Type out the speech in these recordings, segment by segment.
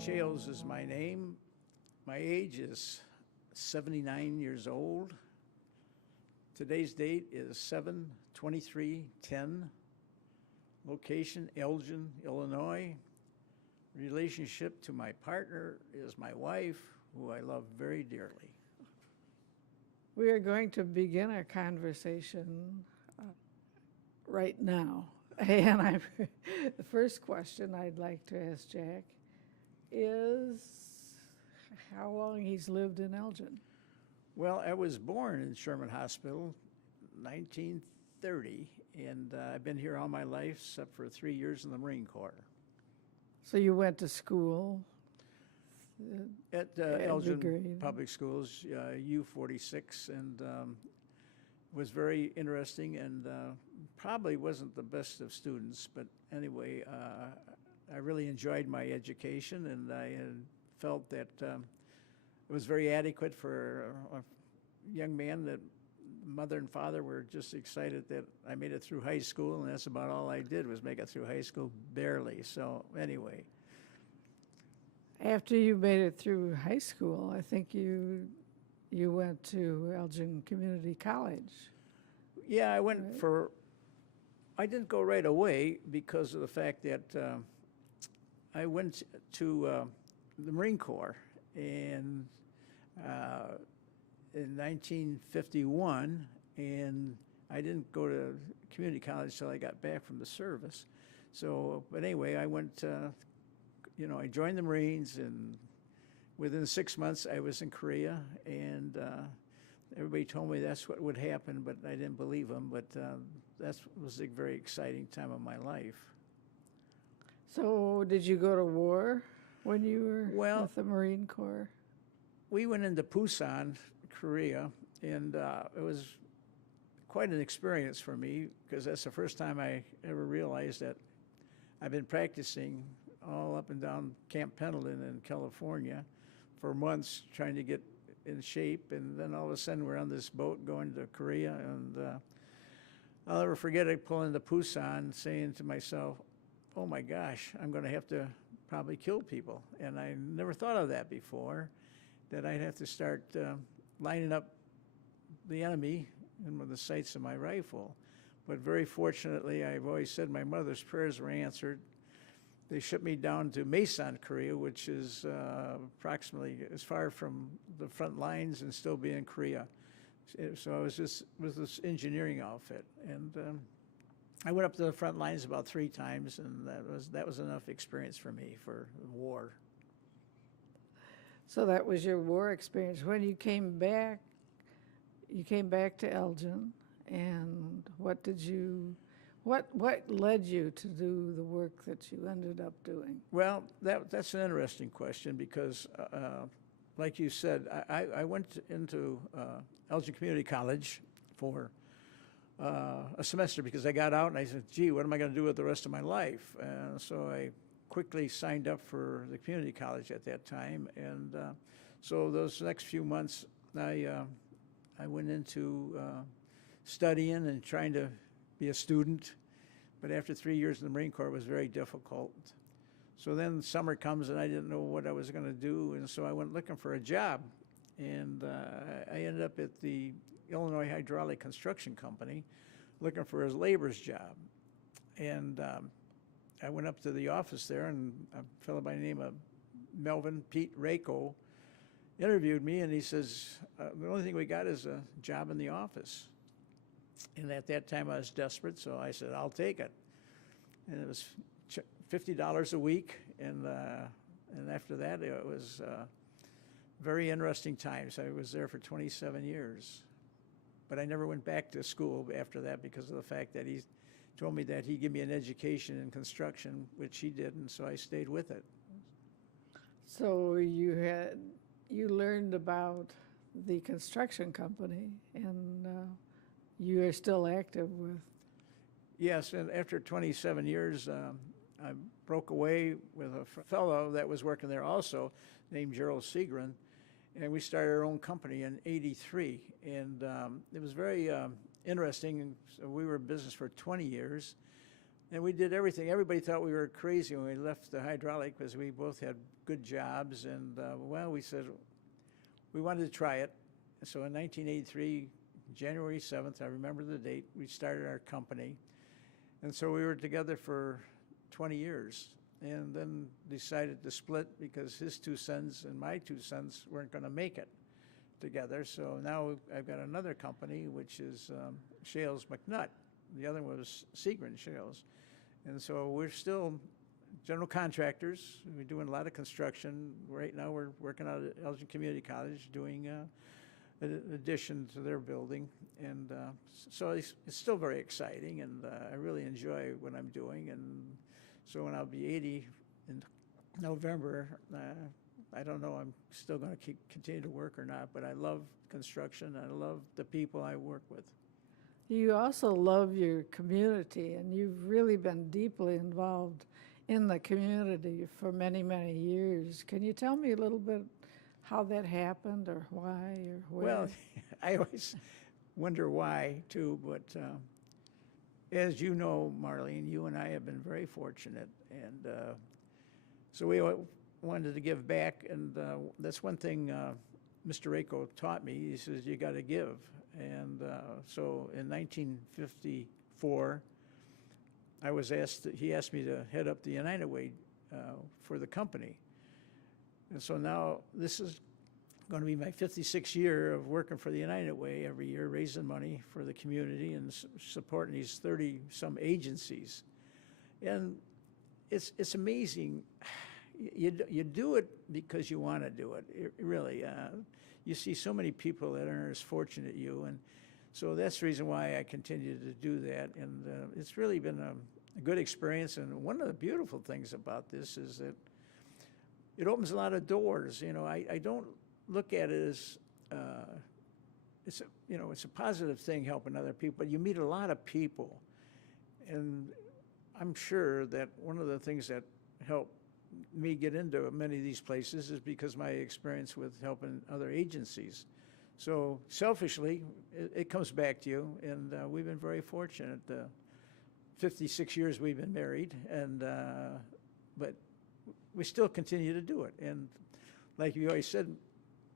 Shales is my name. My age is 79 years old. Today's date is 7/23/10. Location, Elgin, Illinois. Relationship to my partner is my wife, who I love very dearly. We are going to begin our conversation right now. And the first question I'd like to ask Jack is how long he's lived in Elgin. Well, I was born in Sherman Hospital, 1930, and I've been here all my life except for 3 years in the Marine Corps. So you went to school? At Elgin Public Schools, U46, and was very interesting and probably wasn't the best of students, but anyway, I really enjoyed my education, and I felt that it was very adequate for a young man. That mother and father were just excited that I made it through high school, and that's about all I did was make it through high school, barely. So anyway. After you made it through high school, I think you went to Elgin Community College. Yeah, I went I didn't go right away because of the fact that I went to the Marine Corps in 1951, and I didn't go to community college till I got back from the service. So, but anyway, I went, I joined the Marines, and within 6 months I was in Korea, and everybody told me that's what would happen, but I didn't believe them. But that was a very exciting time of my life. So did you go to war when you were with the Marine Corps? We went into Busan, Korea, and it was quite an experience for me because that's the first time I ever realized that I've been practicing all up and down Camp Pendleton in California for months trying to get in shape, and then all of a sudden we're on this boat going to Korea, and I'll never forget it pulling into Busan saying to myself, oh my gosh, I'm going to have to probably kill people. And I never thought of that before, that I'd have to start lining up the enemy in the sights of my rifle. But very fortunately, I've always said my mother's prayers were answered. They shipped me down to Mason, Korea, which is approximately as far from the front lines and still be in Korea. So I was just with this engineering outfit, and I went up to the front lines about 3 times, and that was enough experience for me for war. So that was your war experience. When you came back to Elgin, and what led you to do the work that you ended up doing? Well, that's an interesting question because, like you said, I went into Elgin Community College for a semester because I got out and I said, gee, what am I going to do with the rest of my life? So I quickly signed up for the community college at that time, and so those next few months I went into studying and trying to be a student, but after 3 years in the Marine Corps it was very difficult. So then summer comes and I didn't know what I was going to do, and so I went looking for a job, and I ended up at the Illinois Hydraulic Construction Company looking for a labor's job. And I went up to the office there, and a fellow by the name of Melvin Pete Rako interviewed me, and he says, the only thing we got is a job in the office. And at that time I was desperate, so I said, I'll take it. And it was $50 a week, and after that it was very interesting times. I was there for 27 years. But I never went back to school after that because of the fact that he told me that he'd give me an education in construction, which he did, and so I stayed with it. So you learned about the construction company, and you are still active with. Yes, and after 27 years, I broke away with a fellow that was working there also, named Gerald Segrin, and we started our own company in '83, and it was very interesting. So we were in business for 20 years, and we did everything. Everybody thought we were crazy when we left the hydraulic because we both had good jobs, and well, we said we wanted to try it. So in 1983, January 7th, I remember the date, we started our company. And so we were together for 20 years, and then decided to split because his two sons and my two sons weren't going to make it together. So now I've got another company, which is Shales McNutt. The other one was Seagren Shales. And so we're still general contractors. We're doing a lot of construction. Right now we're working out at Elgin Community College doing an addition to their building. And so it's still very exciting, and I really enjoy what I'm doing. And so when I'll be 80 in November, I don't know, I'm still going to continue to work or not, but I love construction. I love the people I work with. You also love your community, and you've really been deeply involved in the community for many, many years. Can you tell me a little bit how that happened, or why, or where? Well, I always wonder why, too, but as you know, Marlene, you and I have been very fortunate, and so we wanted to give back, and that's one thing Mr. Rako taught me. He says, you got to give. And so in 1954, I was asked, he asked me to head up the United Way for the company. And so now this is going to be my 56th year of working for the United Way every year, raising money for the community and supporting these 30-some agencies. And it's amazing. You do it because you want to do it, really. You see so many people that aren't as fortunate as you, and so that's the reason why I continue to do that. And it's really been a good experience. And one of the beautiful things about this is that it opens a lot of doors. You know, I don't look at it as it's a positive thing helping other people, but you meet a lot of people, and I'm sure that one of the things that helped me get into many of these places is because my experience with helping other agencies. So selfishly, it comes back to you, and we've been very fortunate. 56 years we've been married, and but we still continue to do it. And like you always said,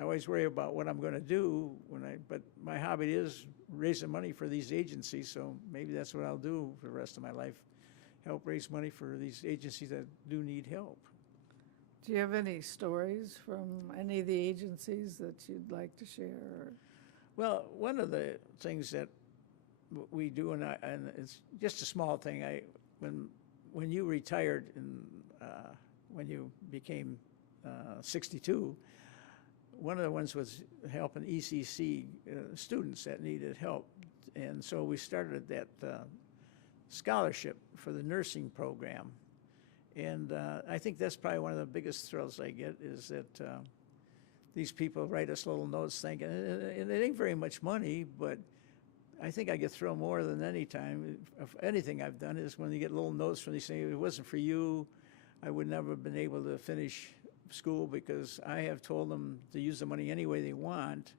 I always worry about what I'm going to do but my hobby is raising money for these agencies, so maybe that's what I'll do for the rest of my life. Help raise money for these agencies that do need help. Do you have any stories from any of the agencies that you'd like to share? Well, one of the things that we do, and it's just a small thing. When you retired and when you became 62, one of the ones was helping ECC students that needed help, and so we started that scholarship for the nursing program. And I think that's probably one of the biggest thrills I get is that these people write us little notes thanking, and it ain't very much money, but I think I get thrilled more than any time of anything I've done is when you get little notes from these saying, if it wasn't for you, I would never have been able to finish school because I have told them to use the money any way they want,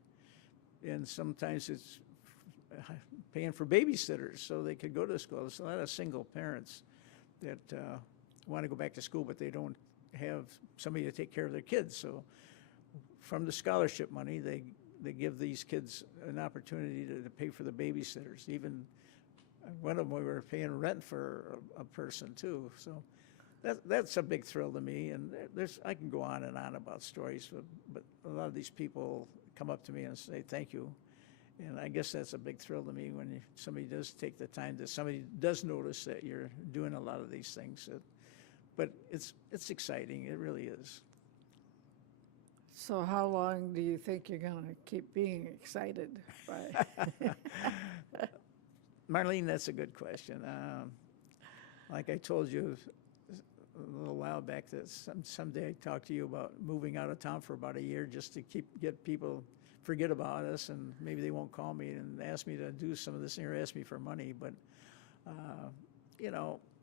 and sometimes it's paying for babysitters so they could go to school. There's a lot of single parents that want to go back to school, but they don't have somebody to take care of their kids. So from the scholarship money, they give these kids an opportunity to pay for the babysitters. Even one of them, we were paying rent for a person too. So that's a big thrill to me. And I can go on and on about stories, but a lot of these people come up to me and say thank you. And I guess that's a big thrill to me when somebody does take the time, that somebody does notice that you're doing a lot of these things. But it's exciting, it really is. So how long do you think you're going to keep being excited by? Marlene, that's a good question. Like I told you a little while back, that someday I'd talk to you about moving out of town for about a year just to get people forget about us, and maybe they won't call me and ask me to do some of this or ask me for money. But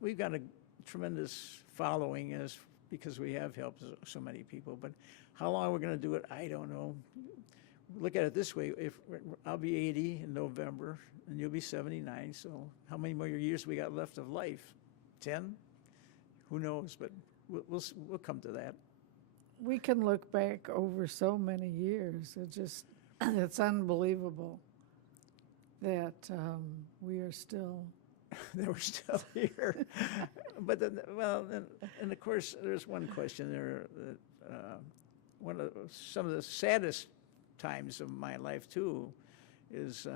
we've got a tremendous following because we have helped so many people. But how long we're going to do it, I don't know. Look at it this way: if I'll be 80 in November, and you'll be 79. So how many more years we got left of life? 10? Who knows? But we'll come to that. we can look back over so many years. It's unbelievable that we are still. They were still here. But then, well, and of course, there's one question there that some of the saddest times of my life too is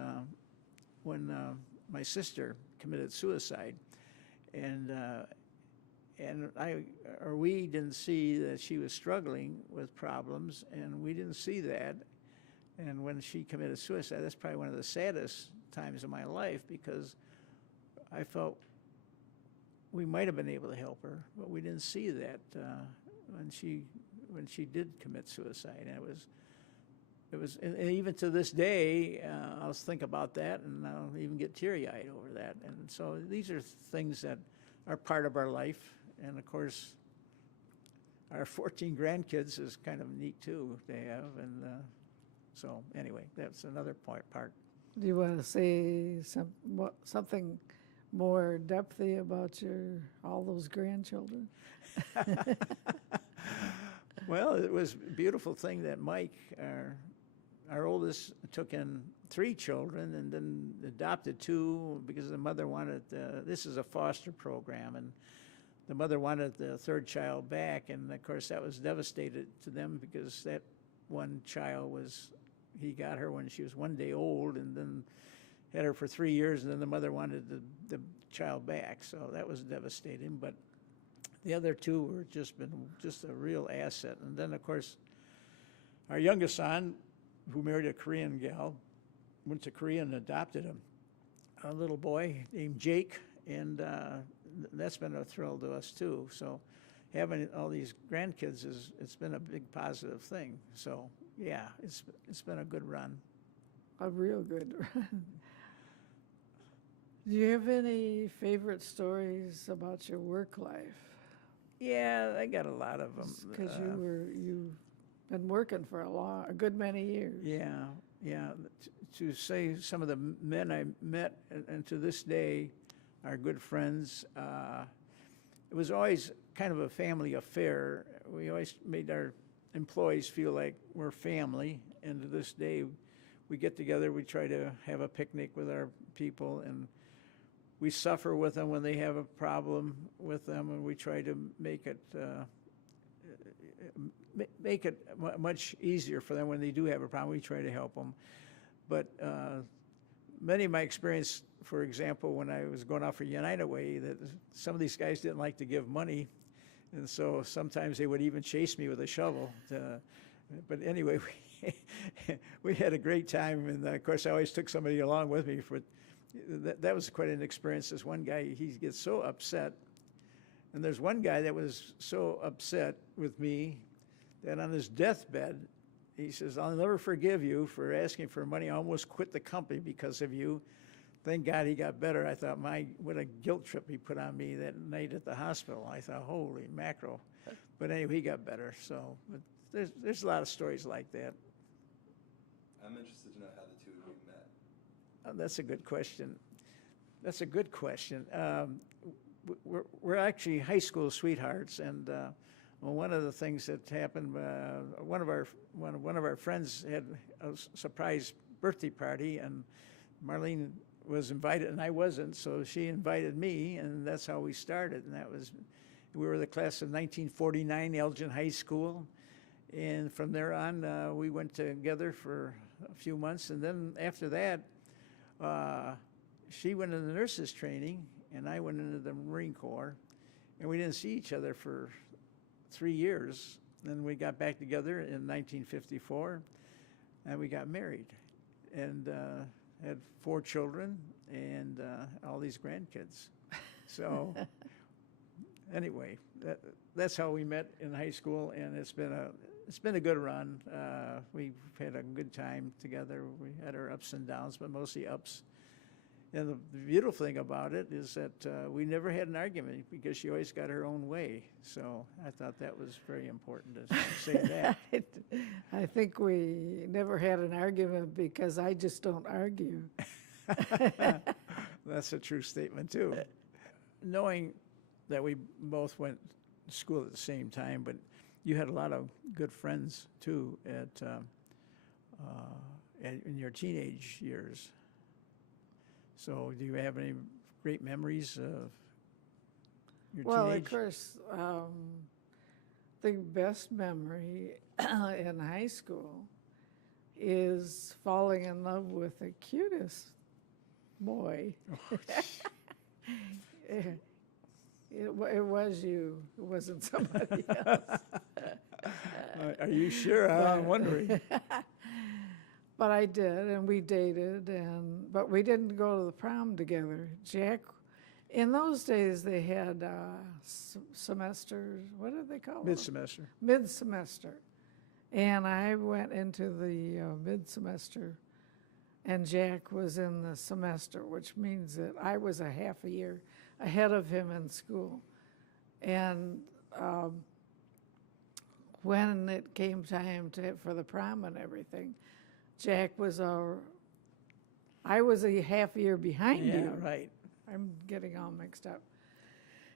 when my sister committed suicide, and we didn't see that she was struggling with problems, and we didn't see that. And when she committed suicide, that's probably one of the saddest times of my life, because I felt we might have been able to help her, but we didn't see that when she did commit suicide. And and even to this day, I'll think about that, and I'll even get teary-eyed over that. And so these are things that are part of our life. And of course, our 14 grandkids is kind of neat too to have. And so anyway, that's another part. Do you want to say something more depthy about all those grandchildren? Well, it was a beautiful thing that Mike, our oldest, took in 3 children and then adopted 2 because the mother wanted, this is a foster program, and the mother wanted the 3rd child back. And of course that was devastated to them, because that one child he got her when she was 1 day old, and then had her for 3 years, and then the mother wanted the child back. So that was devastating. But the other 2 were just a real asset. And then of course our youngest son, who married a Korean gal, went to Korea and adopted a little boy named Jake, and that's been a thrill to us too. So having all these grandkids it's been a big positive thing. So yeah, it's been a good run. A real good run. Do you have any favorite stories about your work life? Yeah, I got a lot of them. Because you've been working for a good many years. Yeah. To say some of the men I met, and to this day are good friends, it was always kind of a family affair. We always made our employees feel like we're family, and to this day we get together, we try to have a picnic with our people, and we suffer with them when they have a problem with them, and we try to make it much easier for them when they do have a problem. We try to help them. But many of my experience, for example, when I was going out for United Way, that some of these guys didn't like to give money, and so sometimes they would even chase me with a shovel. But anyway, we had a great time, and of course I always took somebody along with me. That was quite an experience. This one guy, he gets so upset, and there's one guy that was so upset with me that on his deathbed, he says, "I'll never forgive you for asking for money. I almost quit the company because of you." Thank God he got better. I thought, what a guilt trip he put on me that night at the hospital. I thought, holy mackerel. But anyway, he got better. So but there's a lot of stories like that. I'm interested to know how the two of you met. That's a good question. We're actually high school sweethearts, and one of the things that happened, one of our friends had a surprise birthday party, and Marlene was invited, and I wasn't, so she invited me, and that's how we started. And we were the class of 1949, Elgin High School, and from there on, we went together for a few months, and then after that, she went into nurses training, and I went into the Marine Corps, and we didn't see each other for 3 years. Then we got back together in 1954, and we got married, and had 4 children and all these grandkids. So anyway, that's how we met in high school, and it's been a good run. We've had a good time together. We had our ups and downs, but mostly ups. And the beautiful thing about it is that we never had an argument, because she always got her own way. So I thought that was very important to say that. I think we never had an argument because I just don't argue. That's a true statement, too. Knowing that we both went to school at the same time, but you had a lot of good friends too in your teenage years. So do you have any great memories of your Well, of teenage? course, the best memory in high school is falling in love with the cutest boy. It was you. It wasn't somebody else. Are you sure? I'm wondering. But I did, and we dated, but we didn't go to the prom together. Jack, in those days, they had semesters. What did they call them? Mid-semester. Mid-semester. And I went into the mid-semester, and Jack was in the semester, which means that I was a half a year ahead of him in school. And when it came time for the prom and everything, Jack was I was a half a year behind Yeah, you. right. I'm getting all mixed up.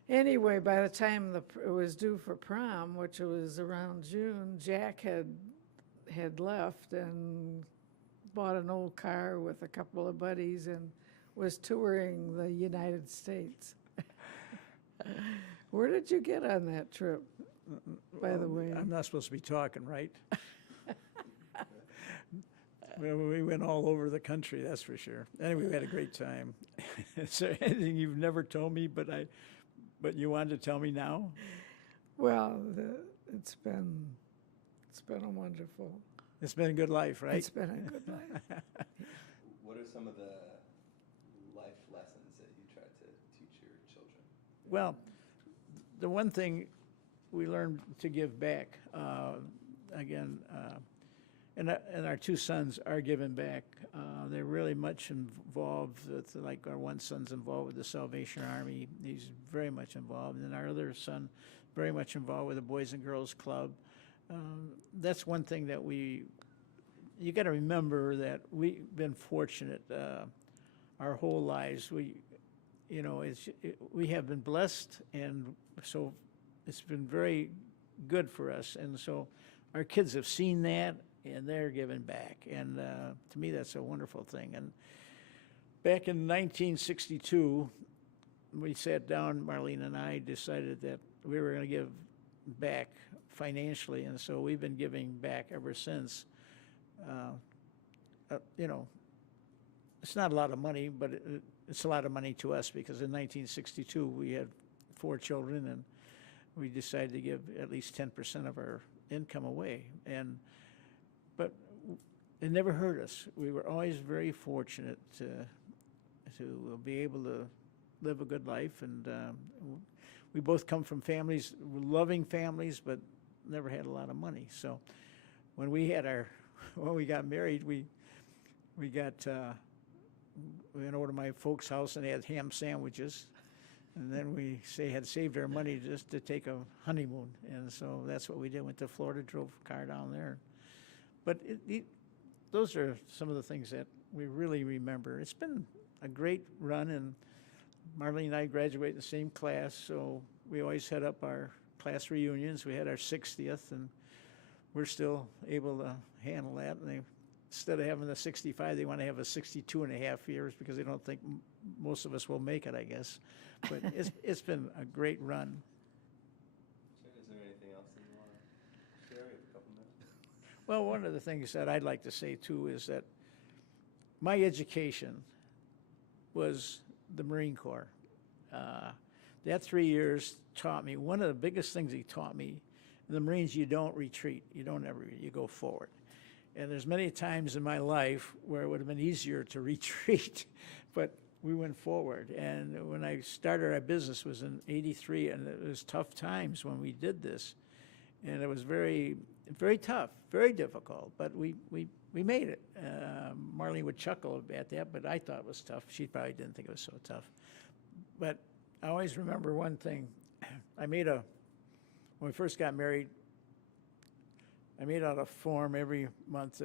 Anyway, by the time it was due for prom, which was around June, Jack had left and bought an old car with a couple of buddies and was touring the United States. Where did you get on that trip, by the way? I'm not supposed to be talking, right? Well, we went all over the country, that's for sure. Anyway, we had a great time. Is there anything you've never told me, but you wanted to tell me now? Well, it's been a wonderful. It's been a good life, right? It's been a good life. What are some of the life lessons that you try to teach your children? Well, the one thing we learned to give back, again, and our two sons are giving back. They're really much involved with, like our one son's involved with the Salvation Army. He's very much involved. And our other son, very much involved with the Boys and Girls Club. That's one thing that you got to remember that we've been fortunate our whole lives. We have been blessed, and so it's been very good for us. And so our kids have seen that, and they're giving back. And to me, that's a wonderful thing. And back in 1962, we sat down, Marlene and I decided that we were going to give back financially, and so we've been giving back ever since. It's not a lot of money, but it's a lot of money to us, because in 1962 we had 4 children, and we decided to give at least 10% of our income away. But it never hurt us. We were always very fortunate to be able to live a good life, and we both come from families, loving families, but never had a lot of money. So when we got married, we went over to my folks' house and they had ham sandwiches, and then we had saved our money just to take a honeymoon, and so that's what we did. Went to Florida, drove a car down there. But those are some of the things that we really remember. It's been a great run, and Marlene and I graduated in the same class, so we always had up our class reunions. We had our 60th, and we're still able to handle that. And instead of having the 65, they want to have a 62 and a half years, because they don't think most of us will make it, I guess. But it's been a great run. Is there anything else that you want to share? We have a couple minutes. Well, one of the things that I'd like to say, too, is that my education was the Marine Corps. That 3 years taught me, one of the biggest things he taught me, in the Marines, you don't retreat. You go forward. And there's many times in my life where it would have been easier to retreat, but we went forward. And when I started our business was in '83, and it was tough times when we did this. And it was very, very tough, very difficult, but we made it. Marlene would chuckle at that, but I thought it was tough. She probably didn't think it was so tough. But I always remember one thing. When we first got married, I made out a form every month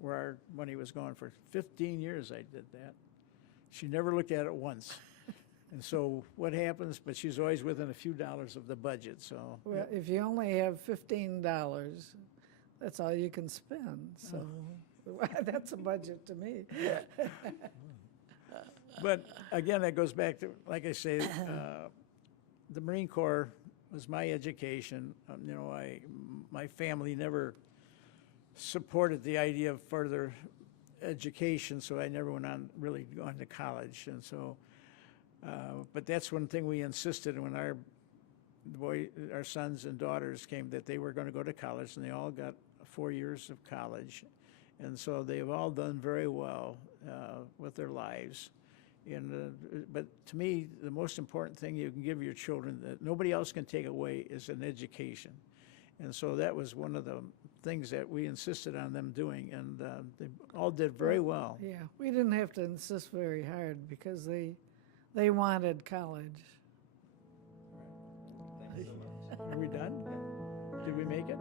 where our money was going. For 15 years I did that. She never looked at it once. And so what happens, but she's always within a few dollars of the budget, so. Well, if you only have $15, that's all you can spend, so that's a budget to me. But again, that goes back to, like I say, the Marine Corps was my education. You know, my family never supported the idea of further education, so I never went on really going to college. And so, but that's one thing we insisted when our sons and daughters came, that they were going to go to college, and they all got 4 years of college. And so they've all done very well with their lives. And, but to me, the most important thing you can give your children that nobody else can take away is an education. And so that was one of the things that we insisted on them doing, and they all did very well. Yeah, we didn't have to insist very hard because they wanted college. Thank you so much. Are we done? Did we make it?